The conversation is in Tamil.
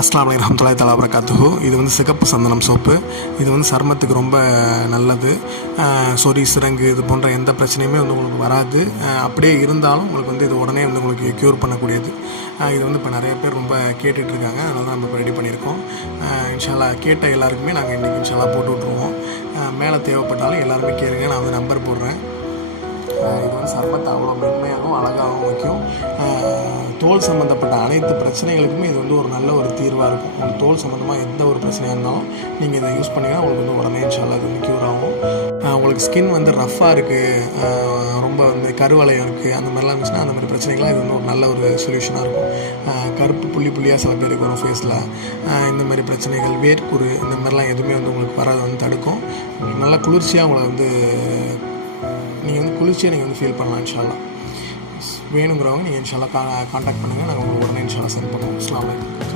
அஸ்ஸலாமு அலைக்கும் வரஹ்மத்துல்லாஹி தஆலா வபரகாத்துஹு. இது வந்து சிகப்பு சந்தனம் சோப்பு. இது வந்து சருமத்துக்கு ரொம்ப நல்லது. சொறி, சிரங்கு இது போன்ற எந்த பிரச்சனையுமே வந்து உங்களுக்கு வராது. அப்படியே இருந்தாலும் உங்களுக்கு வந்து இது உடனே வந்து உங்களுக்கு க்யூர் பண்ணக்கூடியது. இது வந்து இப்போ நிறைய பேர் ரொம்ப கேட்டுட்ருக்காங்க. அதனால தான் நம்ம இப்போ ரெடி பண்ணியிருக்கோம். இன்ஷா அல்லாஹ் கேட்ட எல்லாருக்குமே நாங்கள் இன்றைக்கி இன்ஷா அல்லாஹ் போட்டு விட்ருவோம். மேலே தேவைப்பட்டாலும் எல்லாருமே கேளுங்க, நான் வந்து நம்பர் போடுறேன். இது வந்து சருமத்தை அவ்வளோ மென்மையாகவும் அழகாகவும் வைக்கும். தோல் சம்மந்தப்பட்ட அனைத்து பிரச்சனைகளுக்குமே இது வந்து ஒரு நல்ல ஒரு தீர்வாக இருக்கும். உங்களுக்கு தோல் சம்மந்தமாக எந்த ஒரு பிரச்சனையாக இருந்தாலும் நீங்கள் இதை யூஸ் பண்ணிங்கன்னா உங்களுக்கு வந்து உடனே இன்ஷா அல்லாஹ் இது வந்து க்யூர் ஆகும். உங்களுக்கு ஸ்கின் வந்து ரஃப்பாக இருக்குது, ரொம்ப வந்து கருவளையம் இருக்குது, அந்த மாதிரிலாம் இருந்துச்சுன்னா அந்த மாதிரி பிரச்சனைகள்லாம் இது வந்து ஒரு நல்ல ஒரு சொல்யூஷனாக இருக்கும். கருப்பு புள்ளி புள்ளியாக சில பேருக்கு வரும் ஃபேஸில், இந்த மாதிரி பிரச்சனைகள், வேர்க்குரு, இந்த மாதிரிலாம் எதுவுமே வந்து உங்களுக்கு வராது வந்து தடுக்கும். நல்லா குளிர்ச்சியாக உங்களை வந்து நீங்கள் வந்து குளிர்ச்சியாக நீங்கள் வந்து ஃபீல் பண்ணலாம். இன்ஷா அல்லாஹ் வேணுங்கிறவங்க நீங்கள் இன்ஷா அல்லாஹ் காண்டாக்ட் பண்ணுங்கள். நாங்கள் உங்களுக்கு உடனே இன்ஷா அல்லாஹ் சென்ட் பண்ணுவோம். அஸ்ஸலாமு அலைக்கும்.